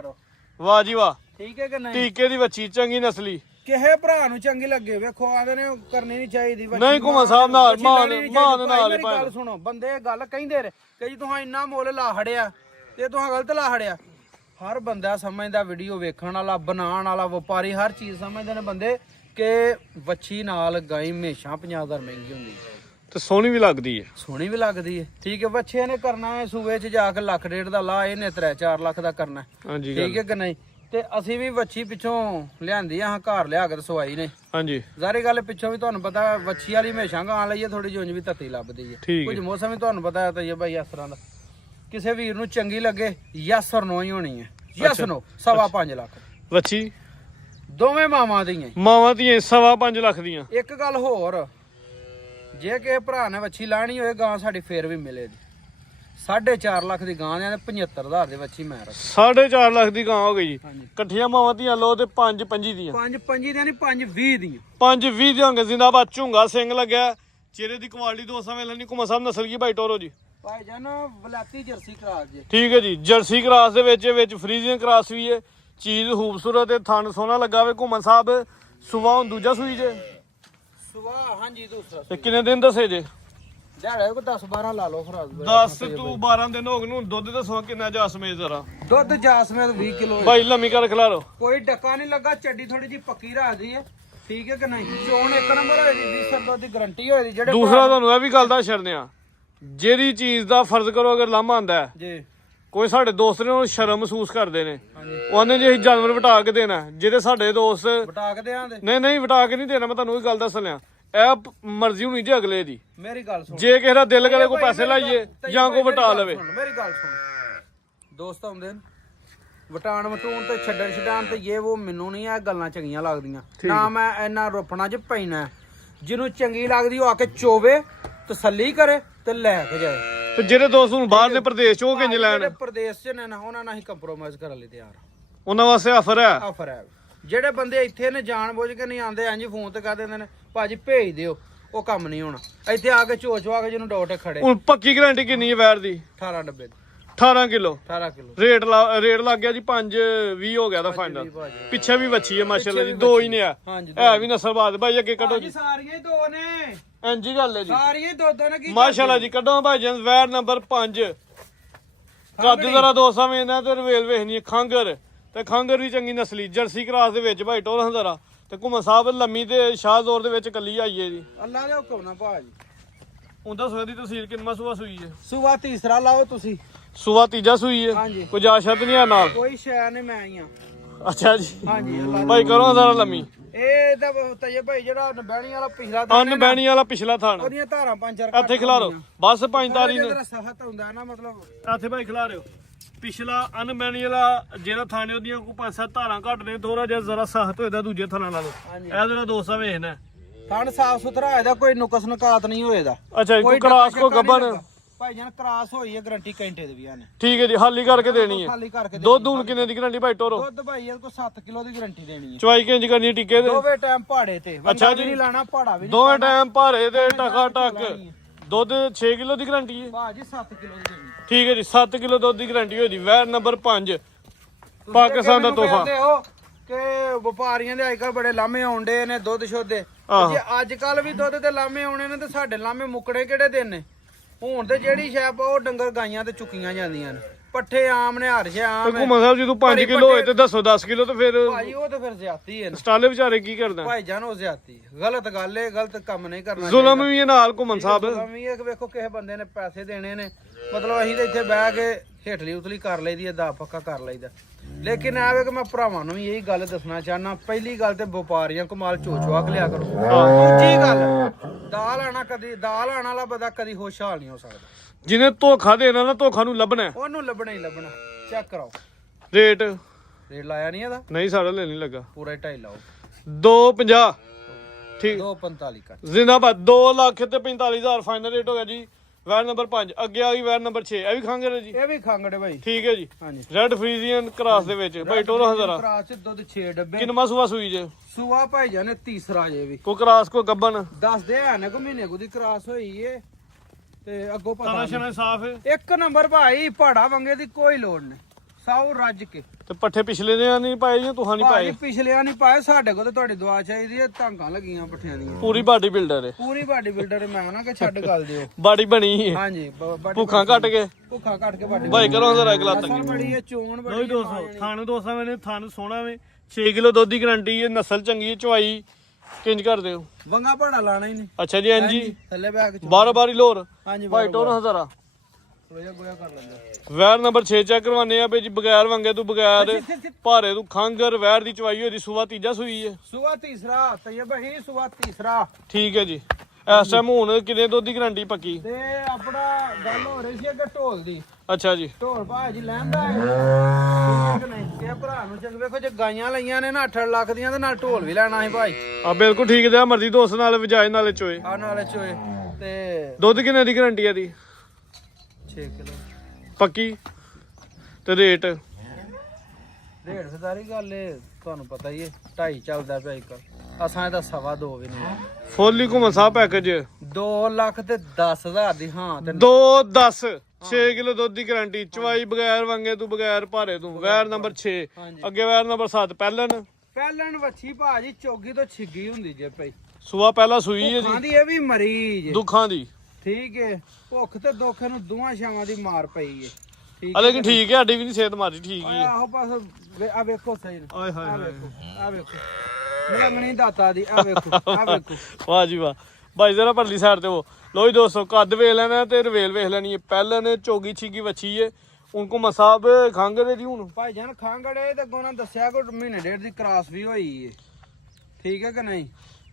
ਵਾਹ ਜੀ ਵਾਹ। ਠੀਕ ਹੈ ਕਿ ਨਹੀਂ? ਟੀਕੇ ਦੀ ਵੱਛੀ ਚੰਗੀ ਨਸਲੀ। ਕਿਸੇ ਭਰਾ ਨੂੰ ਚੰਗੀ ਲੱਗੇ ਵੇਖੋ ਆਦੇ ਨੇ ਕਰਨੀ ਨਹੀਂ ਚਾਹੀਦੀ। ਨਹੀਂ ਘੁੰਮਣ ਸਾਹਿਬ ਨਾਲ ਮਾਨ ਨਾਲ ਮੇਰੀ ਗੱਲ ਸੁਣੋ, ਬੰਦੇ ਗੱਲ ਕਹਿੰਦੇ ਨੇ ਕਿ ਜੀ ਤੁਸੀਂ ਇੰਨਾ ਮੁੱਲ ਲਾ ਹੜਿਆ ਤੇ ਤੁਸੀਂ ਗਲਤ ਲਾ ਹੜਿਆ। ਹਰ ਬੰਦਾ ਸਮਝਦਾ, ਵੀਡੀਓ ਵੇਖਣ ਵਾਲਾ, ਬਣਾਉਣ ਵਾਲਾ, ਵਪਾਰੀ ਹਰ ਚੀਜ਼ ਸਮਝਦੇ ਨੇ ਬੰਦੇ ਕਿ ਵੱਛੀ ਨਾਲ ਗਾਈ ਹਮੇਸ਼ਾ 50,000 ਮਹਿੰਗੀ ਹੁੰਦੀ ਹੈ ਤੇ ਸੋਹਣੀ ਵੀ ਲੱਗਦੀ ਹੈ। ਸੋਹਣੀ ਵੀ ਲੱਗਦੀ ਹੈ। ਠੀਕ ਹੈ, ਬੱਚੇ ਨੇ ਕਰਨਾ ਹੈ ਸੂਏ 'ਚ ਜਾ ਕੇ 1,00,000 ਦਾ ਲਾ, ਇਹਨੇ 3-4 ਲੱਖ ਦਾ ਕਰਨਾ। ਹਾਂਜੀ ਠੀਕ ਹੈ ਕਿ ਨਹੀਂ? ਤੇ ਅਸੀਂ ਵੀ ਵੱਛੀ ਪਿੱਛੋਂ ਲਿਆਂਦੀ ਆ, ਘਰ ਲਿਆ ਕੇ ਸਵਾਈ ਨੇ। ਹਾਂਜੀ ਜ਼ਾਰੀ ਗੱਲ ਪਿੱਛੋਂ ਵੀ ਤੁਹਾਨੂੰ ਪਤਾ ਵੱਛੀ ਵਾਲੀ ਹਮੇਸ਼ਾ ਗਾਂ ਲਈ ਥੋੜੀ ਜਿਹੀ ਵੀ ਤੱਤੀ ਲੱਭਦੀ ਹੈ। ਕੁਝ ਮੌਸਮ ਵੀ ਤੁਹਾਨੂੰ ਪਤਾ ਹੈ ਤਾਂ ਇਹ ਭਾਈ ਇਸ ਤਰ੍ਹਾਂ ਦਾ। ਕਿਸੇ ਵੀਰ ਨੂੰ ਚੰਗੀ ਲੱਗੇ ਯੈਸ ਔਰ ਨੋ ਹੀ ਹੋਣੀ ਹੈ। ਯੈਸ ਨੋ 5.5 ਲੱਖ ਵੱਛੀ ਦੋਵੇਂ ਮਾਵਾਂ ਦੀਆਂ। ਮਾਵਾਂ ਦੀਆਂ 5.5 ਲੱਖ ਦੀਆਂ। ਇੱਕ ਗੱਲ ਹੋਰ, ਜੇ ਕਿਸੇ ਭਰਾ ਨੇ ਵੱਛੀ ਲਾਣੀ ਹੋਏ ਗਾਂ ਸਾਡੀ ਫੇਰ ਵੀ ਮਿਲੇਗੀ। 4.5 ਲੱਖ ਦੀ ਗਾਂ ਦੇ 75,000 ਦੇ ਵਿੱਚ ਹੀ ਮੈਂ ਰੱਖ 4.5 ਲੱਖ ਦੀ ਗਾਂ ਹੋ ਗਈ ਜੀ ਹਾਂਜੀ ਇਕੱਠੀਆਂ ਮਾਵਾਂ ਧੀਆਂ ਲੋ ਤੇ 5 ਦੀਆਂ 5 ਦੀਆਂ ਨਹੀਂ 5 ਦੀਆਂ 5 ਦੀਆਂ ਜ਼ਿੰਦਾਬਾਦ ਝੁੰਗਾ ਸਿੰਘ ਲੱਗਿਆ ਚਿਹਰੇ ਦੀ ਕੁਆਲਿਟੀ ਦੋ ਸਮੇਂ ਲੈਣੀ ਘੁਮਾ ਸਾਹਿਬ ਨਸਲ ਕੀ ਭਾਈ ਟੋਰੋ ਜੀ ਭਾਈ ਜਾਨ ਵਲਾਤੀ ਜਰਸੀ ਕਰਾਸ ਜੇ ਠੀਕ ਹੈ ਜੀ ਜਰਸੀ ਕਰਾਸ ਦੇ ਵਿੱਚ ਫਰੀਜ਼ੀਅਨ ਕਰਾਸ ਵੀ ਹੈ ਚੀਜ਼ ਖੂਬਸੂਰਤ ਤੇ ਥਣ ਸੋਹਣਾ ਲੱਗਾ ਵੇ ਘੁਮਨ ਸਾਹਿਬ ਸੁਬਾ ਹੁਣ ਦੂਜਾ ਸੂਈ ਜੇ ਸੁਬਾ ਹਾਂਜੀ ਦੂਸਰਾ ਤੇ ਕਿੰਨੇ ਦਿਨ ਦੱਸੇ ਜੇ ਦਿਹਾੜੇ ਕੋ 10-12 ਲਾ ਲਓ ਫਰਾਜ਼ 10 ਤੋਂ 12 ਦਿਨ ਹੋ ਗਏ ਨੂੰ ਦੁੱਧ ਦੱਸੋ ਕਿੰਨਾ ਜਾਸਮੇ ਜ਼ਰਾ ਦੁੱਧ ਜਾਸਮੀਨ 20 ਕਿਲੋ ਭਾਈ ਲੰਮੀ ਕਰ ਖਿਲਾ ਲੋ ਕੋਈ ਡੱਕਾ ਨਹੀਂ ਲੱਗਾ ਚੱਡੀ ਥੋੜੀ ਜੀ ਪੱਕੀ ਰੱਖਦੀ ਹੈ ਠੀਕ ਹੈ ਕਿ ਨਹੀਂ ਚੋਣ ਇੱਕ ਨੰਬਰ ਹੋਈ ਦੀ 20 ਦੁੱਧ ਦੀ ਗਾਰੰਟੀ ਹੋਈ ਦੀ ਜਿਹੜੇ ਦੂਸਰਾ ਤੁਹਾਨੂੰ ਇਹ ਵੀ ਗੱਲ ਦਾ ਛੱਡਦੇ ਆ ਜਿਹੜੀ ਚੀਜ਼ ਦਾ ਫਰਜ਼ ਕਰੋ ਅਗਰ ਲਾਮਾ ਆਂਦਾ ਜੀ ਕੋਈ ਸਾਡੇ ਦੋਸਤ ਨੇ ਉਹ ਸ਼ਰਮ ਮਹਿਸੂਸ ਕਰਦੇ ਨੇ ਉਹਨੇ ਜੇ ਅਸੀਂ ਜਾਨਵਰ ਵਟਾ ਕੇ ਦੇਣਾ ਜਿਹੜੇ ਸਾਡੇ ਦੋਸਤ ਬਟਾ ਕੇ ਦਿਆਂ ਦੇ ਨਹੀਂ ਵਟਾ ਕੇ ਨਹੀਂ ਦੇਣਾ ਮੈਂ ਤੁਹਾਨੂੰ ਇਹ ਗੱਲ ਦੱਸ ਲਿਆ ਇਹ ਮਰਜ਼ੀ ਹੋਣੀ ਜੇ ਅਗਲੇ ਦੀ ਮੇਰੀ ਗੱਲ ਸੁਣ ਜੇ ਕਿਸੇ ਦਾ ਦਿਲ ਕਰੇ ਕੋਈ ਪੈਸੇ ਲਾਈਏ ਜਾਂ ਕੋਈ ਵਟਾ ਲਵੇ ਮੇਰੀ ਗੱਲ ਸੁਣ ਦੋਸਤ ਆਉਂਦੇ ਨੇ ਵਟਾਣ ਵਟੂਣ ਤੇ ਛੱਡਣ ਤੇ ਇਹ ਉਹ ਮੈਨੂੰ ਨਹੀਂ ਇਹ ਗੱਲਾਂ ਚੰਗੀਆਂ ਲੱਗਦੀਆਂ ਨਾ ਮੈਂ ਇੰਨਾ ਰੋਪਣਾ ਚ ਪੈਣਾ ਜਿਹਨੂੰ ਚੰਗੀ ਲੱਗਦੀ ਉਹ ਆ ਕੇ ਚੋਵੇ ਤਸੱਲੀ ਕਰੇ ਤੇ ਲੈ ਕੇ ਜਾਏ ਤੇ ਜਿਹੜੇ ਦੋਸਤ ਨੂੰ ਬਾਹਰ ਨੇ ਪ੍ਰਦੇਸ਼ ਚ ਉਹ ਕਿੰਜ ਲੈਣ ਜਿਹੜੇ ਪ੍ਰਦੇਸ਼ ਚ ਨੇ ਨਾ ਉਹਨਾਂ ਨਾਲ ਹੀ ਕੰਪਰੋਮਾਈਜ਼ ਕਰਨ ਲਈ ਤਿਆਰ ਉਹਨਾਂ ਵਾਸਤੇ ਆਫਰ ਹੈ ਆਫਰ ਹੈ ਜਿਹੜੇ ਬੰਦੇ ਇੱਥੇ ਨੇ ਜਾਣ ਬੁੱਝ ਕੇ ਨਹੀਂ ਆਉਂਦੇ ਇੰਜ ਫੋਨ ਤੇ ਕਹਿ ਦਿੰਦੇ ਨੇ ਭਾਜੀ ਭੇਜ ਦਿਓ ਉਹ ਕੰਮ ਨਹੀਂ ਹੋਣਾ ਇੱਥੇ ਆ ਕੇ ਚੋਚਵਾ ਕੇ ਜਿਹਨੂੰ ਡੋਟ ਖੜੇ ਹੁਣ ਪੱਕੀ ਗਾਰੰਟੀ ਕਿੰਨੀ ਹੈ ਵੈਰ ਦੀ 18 ਡੱਬੇ 18 ਕਿਲੋ 18 ਕਿਲੋ ਰੇਟ ਲੱਗ ਗਿਆ ਜੀ 5.20 ਹੋ ਗਿਆ ਦਾ ਫਾਈਨਲ ਪਿੱਛੇ ਵੀ ਵੱਛੀ ਹੈ ਮਾਸ਼ਾਅੱਲਾ ਜੀ ਦੋ ਹੀ ਨੇ ਆ ਹਾਂਜੀ ਹੈ ਵੀ ਨਸਲਬਾਦ ਭਾਈ ਅੱਗੇ ਕੱਢੋ ਜੀ ਸਾਰੀਆਂ ਹੀ ਦੋ ਨੇ ਇੰਜੀ ਗੱਲ ਹੈ ਜੀ ਸਾਰੀਆਂ ਹੀ ਦੋ ਨੇ ਕੀ ਮਾਸ਼ਾਅੱਲਾ ਜੀ ਕੱਢੋ ਭਾਈ ਜਨ ਵੈਰ ਨੰਬਰ 5 ਕੱਦ ਜ਼ਰਾ 200 ਵੇਨਾ ਤੇ ਰਵੇਲ ਵੇਖਣੀ ਖਾਂਗਰ ਤੇ ਖਾਂਗਰ ਵੀ ਚੰਗੀ ਨਸਲੀ ਜਰਸੀ ਕਰਾਸ ਦੇ ਵਿੱਚ ਭਾਈ ਟੋਲ ਹੰਦਰਾ ਤੇ ਘੁਮਾ ਸਾਹਿਬ ਲੰਮੀ ਤੇ ਸ਼ਾਹਜ਼ੋਰ ਦੇ ਵਿੱਚ ਕੱਲੀ ਆਈਏ ਜੀ ਅੱਲਾ ਦੇ ਹੁਕਮ ਨਾਲ ਭਾਜੀ ਉਹਦਾ ਸੋਏ ਦੀ ਤਸਵੀਰ ਕਿੰਨਾ ਸੂਆ ਸੂਈ ਹੈ ਸੂਆ ਤੀਸਰਾ ਲਾਓ ਤੁਸੀਂ ਸੂਆ ਤੀਜਾ ਸੂਈ ਹੈ ਹਾਂਜੀ ਕੋਈ ਜਾਸ਼ਤ ਨਹੀਂ ਆ ਨਾਲ ਕੋਈ ਸ਼ੈ ਨਹੀਂ ਮੈਂ ਆਈਆਂ ਅੱਛਾ ਜੀ ਹਾਂਜੀ ਅੱਲਾ ਭਾਈ ਕਰੋ ਜ਼ਰਾ ਲੰਮੀ ਇਹ ਤਾਂ ਤਜੇ ਭਾਈ ਜਿਹੜਾ ਬਹਿਣੀ ਵਾਲਾ ਪਿਛਲਾ ਅੰਨ ਬੈਣੀ ਵਾਲਾ ਪਿਛਲਾ ਥਾਣ ਉਹਦੀਆਂ ਧਾਰਾਂ ਪੰਜ ਚਾਰ ਇੱਥੇ ਖਿਲਾ ਰੋ ਬਸ 5 ਤਾਰੀਖ ਜਿਹੜਾ ਸਖਤ ਹੁੰਦਾ ਨਾ ਮਤਲਬ ਇੱਥੇ ਭਾਈ ਖਿਲਾ ਰਿਓ ਪਿਛਲਾ ਅਨ ਬੈਣੀ ਵਾਲਾ ਜਿਹੜਾ ਥਾਣੇ ਉਹਦੀਆਂ ਕੋਈ 5-7 ਧਾਰਾਂ ਘੱਟ ਨੇ ਥੋੜਾ ਜਿਹਾ ਜ਼ਰਾ ਸਖਤ ਹੋਏਦਾ ਦੂਜੇ ਥਾਣਾ ਨਾਲੋਂ ਇਹ ਜਿਹੜਾ ਦੋਸਤ ਆ ਵੇਖਣਾ ਥਣ ਸਾਫ ਸੁਥਰਾ ਹੋਏਦਾ ਕੋਈ ਨੁਕਸ ਨਕਾਤ ਨਹੀਂ ਹੋਏਦਾ ਅੱਛਾ ਕੋਈ ਕਰਾਸ ਕੋ ਗੱਬਨ ਭਾਈ ਜਾਨ ਕਰਾਸ ਹੋਈ ਹੈ ਗਾਰੰਟੀ ਘੰਟੇ ਦੇ ਵੀ ਆਨੇ ਠੀਕ ਹੈ ਜੀ ਹਾਲੀ ਕਰਕੇ ਦੇਣੀ ਹੈ ਖਾਲੀ ਕਰਕੇ ਦੁੱਧ ਹੁਣ ਕਿੰਨੇ ਦੀ ਗਾਰੰਟੀ ਭਾਈ ਟੋਰੋ ਦੁੱਧ ਭਾਈ ਇਹ ਕੋ 7 ਕਿਲੋ ਦੀ ਗਾਰੰਟੀ ਦੇਣੀ ਹੈ ਚਵਾਈ ਕਿੰਜ ਕਰਨੀ ਟਿੱਕੇ ਦੇ ਦੋਵੇਂ ਟਾਈਮ ਪਹਾੜੇ ਤੇ ਅੱਛਾ ਜੀ ਨਹੀਂ ਲਾਣਾ ਪਹਾੜਾ ਵੀ ਦੋਵੇਂ ਟਾਈਮ ਭਾਰੇ ਤੇ ਟਕਾ ਟਕ ਦੁੱਧ 6 ਕਿਲੋ ਦੀ ਗਾਰੰਟੀ ਹੈ ਭਾਜੀ 7 ਕਿਲੋ ਦੀ ਦੇਣੀ ਠੀਕ ਹੈ ਜੀ 7 ਕਿਲੋ ਦੁੱਧ ਦੀ ਗਾਰੰਟੀ ਹੋਈ ਦੀ ਵੈਰ ਨੰਬਰ 5 ਪਾਕਿਸਤਾਨ ਦਾ ਤੋਹਫਾ ਕਿ ਵਪਾਰੀਆਂ ਦੇ ਅੱਜਕੱਲ ਬੜੇ ਲਾਮੇ ਆਉਂਦੇ ਨੇ ਦੁੱਧ ਸ਼ੋਧੇ ਜੇ ਅੱਜ ਕੱਲ ਵੀ ਦੁੱਧ ਤੇ ਲਾਮੇ ਆਉਣੇ ਨੇ ਤੇ ਸਾਡੇ ਲਾਮੇ ਮੁੱਕੜੇ ਕਿਹੜੇ ਦਿਨ ਨੇ ਹੁਣ ਤੇ ਜਿਹੜੀ ਸ਼ੈ ਪਾ ਉਹ ਡੰਗਰ ਗਾਈਆਂ ਤੇ ਚੁੱਕੀਆਂ ਜਾਂਦੀਆਂ ਨੇ ਪੱਠੇ ਆਮ ਨੇ ਹਰ ਸ਼ੈ ਆਮ ਹੈ ਘੁਮਾ ਸਾਹਿਬ ਜਦੋਂ 5 ਕਿਲੋ ਹੋਏ ਤੇ ਦੱਸੋ 10 ਕਿਲੋ ਤੇ ਫਿਰ ਭਾਈ ਉਹ ਤੇ ਫਿਰ ਜ਼ਿਆਦਤੀ ਹੈ ਸਟਾਲੇ ਵਿਚਾਰੇ ਕੀ ਕਰਦਾ ਭਾਈ ਜਾਨ ਉਹ ਜ਼ਿਆਦਤੀ ਗਲਤ ਗੱਲ ਏ ਗਲਤ ਕੰਮ ਨਹੀਂ ਕਰਨਾ ਜ਼ੁਲਮ ਵੀ ਹੈ ਨਾਲ ਘੁਮਨ ਸਾਹਿਬ ਜ਼ੁਲਮ ਵੀ ਹੈ ਕਿ ਵੇਖੋ ਕਿਸੇ ਬੰਦੇ ਨੇ ਪੈਸੇ ਦੇਣੇ ਨੇ ਮਤਲਬ ਅਸੀਂ ਤਾਂ ਇੱਥੇ ਬਹਿ ਕੇ ਹੇਠਲੀ ਉਤਲੀ ਕਰ ਲਈਦੀ ਹੈ ਦਾ ਪੱਕਾ ਕਰ ਲਈਦਾ ਲੇਕਿਨ ਆਵੇ ਕਿ ਮੈਂ ਭਰਾਵਾਂ ਨੂੰ ਵੀ ਇਹੀ ਗੱਲ ਦੱਸਣਾ ਚਾਹਨਾ ਪਹਿਲੀ ਗੱਲ ਤੇ ਵਪਾਰੀਆਂ ਕਮਾਲ ਚੋਚਵਾ ਲਿਆ ਕਰੋ ਦੂਜੀ ਗੱਲ ਦਾਲ ਆਣ ਵਾਲਾ ਬੰਦਾ ਕਦੀ ਖੁਸ਼ਹਾਲ ਨਹੀਂ ਹੋ ਸਕਦਾ ਜਿਹਨੇ ਧੋਖਾ ਦੇਣਾ ਨਾ ਧੋਖਾ ਨੂੰ ਲੱਭਣਾ ਹੈ। ਉਹਨੂੰ ਲੱਭਣਾ ਹੀ ਲੱਭਣਾ ਚੈੱਕ ਕਰਾਓ ਰੇਟ ਰੇਟ ਲਾਇਆ ਨਹੀਂ ਇਹਦਾ ਨਹੀਂ ਸਾਡਾ ਲੈ ਨਹੀਂ ਲੱਗਾ ਪੂਰਾ 2.5 ਲਾਓ 250 ਠੀਕ 245 ਕਰ ਜ਼ਿੰਦਾਬਾਦ 2 ਲੱਖ ਤੇ 45,000 ਫਾਈਨਲ ਰੇਟ ਹੋ ਗਿਆ ਜੀ ਵੈਰ ਨੰਬਰ 5 ਅੱਗੇ ਆ ਗਈ ਵੈਰ ਨੰਬਰ 6 ਇਹ ਵੀ ਖਾਂਗੇ ਜੀ ਇਹ ਵੀ ਖਾਂਗੜੇ ਭਾਈ ਠੀਕ ਹੈ ਜੀ ਹਾਂਜੀ ਰੈਡ ਫਰੀਜ਼ੀਅਨ ਕਰਾਸ ਦੇ ਵਿੱਚ ਭਾਈ ਟੋਰੋ ਹਜ਼ਾਰਾ ਕਰਾਸ ਚ ਦੁੱਧ 6 ਡੱਬੇ ਕਿੰਨਾ ਸੂਆ ਸੂਈ ਜੇ ਸੂਆ ਭਾਈ ਜਾਨੇ ਤੀਸਰਾ ਜੇ ਵੀ ਕੋ ਕਰਾਸ ਕੋ ਗੱਬਨ ਦੱਸਦੇ ਆ ਨਾ ਕੋ ਮਹੀਨੇ ਕੋ ਦੀ ਕਰਾਸ ਹੋਈ ਏ ਤੇ ਅੱਗੋਂ ਪਤਾ ਤਾਰਾ ਸ਼ਨਾ ਸਾਫ ਹੈ ਇੱਕ ਨੰਬਰ ਭਾਈ ਪਹਾੜਾ ਵੰਗੇ ਦੀ ਕੋਈ ਲੋੜ ਨਹੀਂ ਸਾਉ ਰੱਜ ਕੇ ਤੇ ਪੱਠੇ ਪਿਛਲੇ ਦੇ ਨਹੀਂ ਪਾਏ ਜਾਂ ਤੁਹਾਂ ਨਹੀਂ ਭਾਈ ਪਾਏ ਪਿਛਲਿਆਂ ਨਹੀਂ ਪਾਏ ਸਾਡੇ ਕੋਲ ਤੇ ਤੁਹਾਡੀ ਦੁਆ ਚਾਹੀਦੀ ਹੈ ਧਾਂਗਾ ਲੱਗੀਆਂ ਪੱਠਿਆਂ ਦੀਆਂ ਪੂਰੀ ਬਾਡੀ ਬਿਲਡਰ ਹੈ ਪੂਰੀ ਬਾਡੀ ਬਿਲਡਰ ਮੈਂ ਨਾ ਕਿ ਛੱਡ ਗੱਲ ਦਿਓ ਬਾਡੀ ਬਣੀ ਹੈ ਹਾਂਜੀ ਭੁੱਖਾਂ ਘਟ ਕੇ ਭੁੱਖਾ ਕੱਟ ਕੇ ਬਾਡੀ ਭਾਈ ਕਰੋ ਜ਼ਰਾ ਅਗਲਾ ਅਸਲ ਬੜੀ ਹੈ ਚੋਣ ਬੜੀ ਨਹੀਂ ਦੋਸਤੋ ਥਾਣ ਦੋਸਤਾਂ ਮੈਨੇ ਥਾਣ ਸੋਹਣਾ ਵੇ 6 ਕਿਲੋ ਦੁੱਧ ਦੀ ਗਾਰੰਟੀ ਹੈ ਨਸਲ ਚੰਗੀ ਹੈ ਚਵਾਈ ਕਿੰਜ ਕਰਦੇ ਹੋ ਵੰਗਾ ਪਹਾੜਾ ਲਾਣਾ ਹੀ ਨਹੀਂ ਅੱਛਾ ਜੀ ਹਾਂਜੀ ਥੱਲੇ ਬੈਗ ਚ 12 ਲੋਰ ਹਾਂਜੀ ਭਾਈ ਟੋਰੋ ਹਜ਼ਾਰਾ ਰੋਇਆ ਗੋਇਆ ਕਰ ਲੈਂਦੇ ਵੈਰ ਨੰਬਰ 6 ਚੈੱਕ ਕਰਵਾਨੇ ਆ ਬਈ ਜੀ ਬਗੈਰ ਵੰਗੇ ਤੂੰ ਬਗੈਰ ਭਾਰੇ ਤੂੰ ਖਾਂਗਰ ਵੈਰ ਦੀ ਚਵਾਈ ਹੋਈ ਸੂਆ ਤੀਜਾ ਸੂਈ ਹੈ ਸੂਆ ਤੀਸਰਾ ਤੈਯਬ ਹੀ ਸੂਆ ਤੀਸਰਾ ਠੀਕ ਹੈ ਜੀ ਇਸ ਟਾਈਮ ਹੁਣ ਕਿੰਨੇ ਦੁੱਧ ਦੀ ਗਾਰੰਟੀ ਪੱਕੀ ਤੇ ਆਪਣਾ ਗੱਲ ਹੋ ਰਹੀ ਸੀ ਅੱਗੇ ਢੋਲ ਦੀ ਅੱਛਾ ਜੀ ਢੋਲ ਭਾਜੀ ਲੈਂਦਾ ਹੈ ਠੀਕ ਹੈ ਕਿ ਨਹੀਂ ਇਹ ਭਰਾ ਨੂੰ ਚੰਗ ਵੇਖੋ ਜੇ ਗਾਈਆਂ ਲਈਆਂ ਨੇ ਨਾ 8 ਲੱਖ ਦੀਆਂ ਤੇ ਨਾਲ ਢੋਲ ਵੀ ਲੈਣਾ ਸੀ ਭਾਈ ਆ ਬਿਲਕੁਲ ਠੀਕ ਦਿਆ ਮਰਜ਼ੀ ਦੋਸਤ ਨਾਲ ਵਜਾਏ ਨਾਲੇ ਚੋਏ ਆ ਨਾਲੇ ਚੋਏ ਤੇ ਦੁੱਧ ਕਿੰਨੇ ਦੀ ਗਾਰੰਟੀ ਆ ਦੀ 6 ਕਿਲੋ ਪੱਕੀ ਤੇ ਰੇਟ ਰੇਟ ਸਦਾਰੀ ਗੱਲ ਏ ਤੁਹਾਨੂੰ ਪਤਾ ਹੀ ਏ 2.5 ਚੱਲਦਾ ਪਿਆ ਇੱਕ ਅਸਾਂ ਇਹਦਾ 2.5 ਵੀ ਨਹੀਂ ਫੁੱਲੀ ਘੁੰਮਣ ਸਾਹਿਬ ਪੈਕੇਜ 2 ਲੱਖ ਤੇ 10,000 ਦੀ ਹਾਂ ਤੇ 2 10 6 ਕਿਲੋ ਦੁੱਧ ਦੀ ਗਾਰੰਟੀ ਚਵਾਈ ਬਗੈਰ ਵੰਗੇ ਤੋਂ ਬਗੈਰ ਭਾਰੇ ਤੋਂ ਵੈਰ ਨੰਬਰ 6 ਹਾਂਜੀ। ਅੱਗੇ ਵੈਰ ਨੰਬਰ 7 ਪਹਿਲਨ ਪਹਿਲਣ ਵੱਛੀ ਭਾਜੀ ਚੋਗੀ ਤੋਂ ਛਿੱਗੀ ਹੁੰਦੀ ਜੇ ਪਈ ਸੂਆ ਪਹਿਲਾ ਸੂਈ ਹੈ ਜੀ ਖਾਂਦੀ ਇਹ ਵੀ ਮਰੀਜ਼ ਦੁੱਖਾਂ ਦੀ ਠੀਕ ਏ ਭੁੱਖ ਤੇ ਦੁੱਖ ਨੂੰ ਦੋਵਾਂ ਛਾਵਾਂ ਦੀ ਮਾਰ ਪਈ ਏ ਠੀਕ ਆ ਲੇਕਿਨ ਠੀਕ ਹੈ ਸਾਡੀ ਵੀ ਨਹੀਂ ਸਿਹਤ ਮਾਰੀ ਠੀਕ ਹੀ ਹੈ ਆਹੋ ਬਸ ਆ ਵੇਖੋ ਸਹੀ ਆਏ ਹਾਏ ਆ ਹਾਏ ਵੇਖੋ ਆ ਵੇਖੋ ਮਲੰਗਣੀ ਦਾਤਾ ਦੀ ਆ ਵੇਖੋ ਆ ਵੇਖੋ ਵਾਹ ਜੀ ਵਾਹ ਭਾਈ ਜ਼ਰਾ ਪਰਲੀ ਸਾਈਡ ਤੇ ਉਹ ਲੋ ਜੀ ਦੋਸਤੋ ਕੱਦ ਵੇਖ ਲੈਣਾ ਤੇ ਰਵੇਲ ਵੇਖ ਲੈਣੀ ਹੈ ਪਹਿਲਾਂ ਨੇ ਚੋਗੀ ਛੀਗੀ ਵੱਛੀ ਏ ਉनको ਮਸਾਬ ਖੰਗ ਦੇ ਜੀ ਹੁਣ ਭਾਈ ਜਾਨ ਖਾਂਗੜੇ ਤੇ ਗੋਣਾ ਦੱਸਿਆ ਕੋ ਮਹੀਨੇ ਡੇਢ ਦੀ ਕ੍ਰਾਸ ਵੀ ਹੋਈ ਏ ਠੀਕ ਹੈ ਕਿ ਨਹੀਂ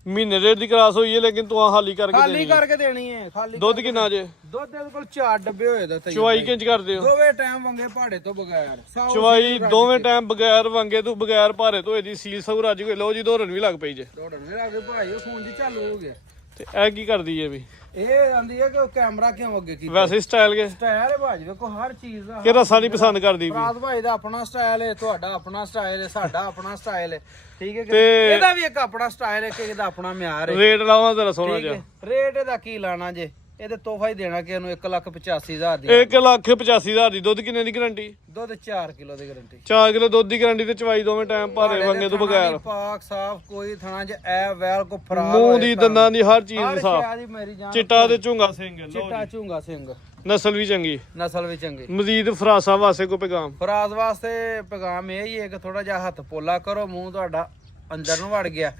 ਮਹੀਨੇ ਡੇਢ ਦੀ ਕਰਾਸ ਹੋਈ ਹੈ ਲੇਕਿਨ ਤੂੰ ਆ ਹਾਲੀ ਕਰਕੇ ਖਾਲੀ ਦੇਣੀ ਕਰਕੇ ਦੇਣੀ ਏ ਖਾਲੀ ਦੁੱਧ ਕਿੰਨਾ ਜੇ ਦੁੱਧ ਦੇ ਕੋਲ 4 ਡੱਬੇ ਹੋਏ ਦਾ ਚਵਾਈ ਕਿੰਜ ਕਰਦੇ ਹੋ ਦੋਵੇਂ ਟਾਈਮ ਵੰਗੇ ਪਹਾੜੇ ਤੋਂ ਬਗੈਰ ਸਾਊ ਚਵਾਈ ਸੀਲ ਰੱਜ ਦੋਵੇਂ ਕੇ। ਟਾਈਮ ਬਗੈਰ ਵੰਗੇ ਤੋਂ ਬਗੈਰ ਭਾਰੇ ਤੋਂ ਇਹਦੀ ਸੀਲ ਸੌ ਰੱਜ ਗਏ ਲੋ ਜੀ ਦੋਰਨ ਵੀ ਲੱਗ ਪਈ ਜੇ ਦੌੜਨ ਵੀ ਲੱਗੇ ਭਾਈ ਉਹ ਫੋਨ ਜੀ ਚਾਲੂ ਹੋ ਗਿਆ ਤੇ ਇਹ ਕੀ ਕਰਦੀ ਏ ਵੀ ਇਹ ਆਂਦੀ ਹੈ ਕਿ ਉਹ ਕੈਮਰਾ ਕਿਉਂ ਅੱਗੇ ਕੀਤਾ ਵੈਸੇ ਸਟਾਈਲ ਕੇ ਸਟਾਈਲ ਹੈ ਭਾਜੀ ਵੇਖੋ ਹਰ ਚੀਜ਼ ਦਾ ਕਿ ਰਸਾ ਨਹੀਂ ਪਸੰਦ ਕਰਦੀ ਵੀ ਰਾਤ ਭਾਈ ਦਾ ਆਪਣਾ ਸਟਾਈਲ ਹੈ ਤੁਹਾਡਾ ਆਪਣਾ ਸਟਾਈਲ ਹੈ ਸਾਡਾ ਆਪਣਾ ਸਟਾਈਲ ਹੈ ਠੀਕ ਹੈ ਕਿ ਤੇ- ਇਹਦਾ ਵੀ ਇੱਕ ਆਪਣਾ ਸਟਾਈਲ ਹੈ ਕਿ ਇਹਦਾ ਆਪਣਾ ਮਿਆਰ ਹੈ ਰੇਟ ਲਾਵਾਂ ਜ਼ਰਾ ਸੋਹਣਾ ਠੀਕ ਜਿਹਾ ਹੈ ਰੇਟ ਇਹਦਾ ਕੀ ਲਾਣਾ ਜੇ ਇਹਦੇ ਤੋਹਫਾ ਹੀ ਦੇਣਾ ਕਿ ਇਹਨੂੰ 1,85,000 ਦੀ 1,85,000 ਦੀ ਦੁੱਧ ਕਿੰਨੇ ਦੀ ਗਾਰੰਟੀ ਦੁੱਧ 4 ਕਿਲੋ ਦੀ ਗਾਰੰਟੀ 4 ਕਿਲੋ ਦੁੱਧ ਦੀ ਗਾਰੰਟੀ ਤੇ ਚਵਾਈ ਦੋਵੇਂ ਟਾਈਮ ਭਾਰੇ ਵੰਗੇ ਤੋਂ ਬਗੈਰ ਪਾਕ ਸਾਫ ਕੋਈ ਥਣਾ ਚ ਐ ਵੈਲ ਕੋ ਫਰਾਰ ਮੂੰਹ ਦੀ ਦੰਦਾਂ ਦੀ ਹਰ ਚੀਜ਼ ਹਰ ਸਾਫ ਸ਼ੈ ਦੀ ਮੇਰੀ ਜਾਨ ਚਿੱਟਾ ਤੇ ਝੁੰਗਾ ਸਿੰਘ ਲਓ ਚਿੱਟਾ ਜੀ। ਝੂੰਗਾ ਸਿੰਘ ਨਸਲ ਵੀ ਚੰਗੀ ਨਸਲ ਵੀ ਚੰਗੀ ਮਜ਼ੀਦ ਫਰਾਸਾ ਵਾਸਤੇ ਕੋ ਪੈਗਾਮ ਫਰਾਜ਼ ਵਾਸਤੇ ਪੈਗਾਮ ਇਹ ਹੀ ਹੈ ਕਿ ਥੋੜਾ ਜਿਹਾ ਹੱਥ ਪੋਲਾ ਕਰੋ ਮੂੰਹ ਤੁਹਾਡਾ ਅੰਦਰ ਨੂੰ ਵੜ ਗਿਆ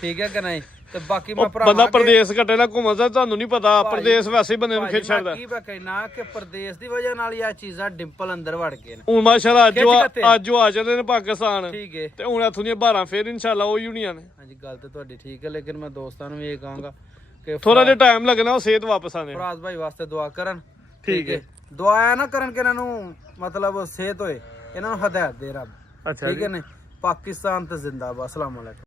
ਠੀਕ ਹੈ ਕਿ ਨਹੀਂ ਤੇ ਬਾਕੀ ਮੈਂ ਭਰਾ ਬੰਦਾ ਪ੍ਰਦੇਸ਼ ਘਟੇ ਨਾਲ ਘੁੰਮਦਾ ਤੁਹਾਨੂੰ ਨਹੀਂ ਪਤਾ ਪ੍ਰਦੇਸ਼ ਵੈਸੇ ਹੀ ਬੰਦੇ ਨੂੰ ਖਿੱਚ ਛੱਡਦਾ ਕੀ ਮੈਂ ਕਹਿਣਾ ਕਿ ਪ੍ਰਦੇਸ਼ ਦੀ ਵਜ੍ਹਾ ਨਾਲ ਹੀ ਆ ਚੀਜ਼ਾਂ ਡਿੰਪਲ ਅੰਦਰ ਵੜ ਗਏ ਨੇ ਹੁਣ ਮਾਸ਼ਾਅੱਲਾ ਖਿੱਚ ਕੱਤੇ। ਅੱਜ ਉਹ ਆ ਚੱਲੇ ਨੇ ਪਾਕਿਸਤਾਨ ਠੀਕ ਹੈ ਤੇ ਹੁਣ ਇੱਥੋਂ ਦੀਆਂ 12 ਫੇਰ ਇਨਸ਼ਾਅੱਲਾ ਉਹ ਯੂਨੀਅਨ ਨੇ ਹਾਂਜੀ ਗੱਲ ਤੇ ਤੁਹਾਡੀ ਠੀਕ ਹੈ ਲੇਕਿਨ ਮੈਂ ਦੋਸਤਾਂ ਨੂੰ ਵੀ ਇਹ ਕਹਾਂਗਾ ਕਿ ਥੋੜਾ ਜਿਹਾ ਟਾਈਮ ਲੱਗਣਾ ਉਹ ਸਿਹਤ ਵਾਪਸ ਆਣੇ ਫਰਾਜ਼ ਭਾਈ ਵਾਸਤੇ ਦੁਆ ਕਰਨ ਠੀਕ ਹੈ। ਦੁਆ ਨਾ ਕਰਨ ਕਿ ਇਹਨਾਂ ਨੂੰ ਮਤਲਬ ਸਿਹਤ ਹੋਏ ਇਹਨਾਂ ਨੂੰ ਹਦਾਇਤ ਦੇ ਰੱਬ ਅੱਛਾ ਠੀਕ ਹੈ ਨੇ ਪਾਕਿਸਤਾਨ ਤੇ ਜ਼ਿੰਦਾਬਾਦ ਅਸਲਾਮ ਅਲੈਕੁਮ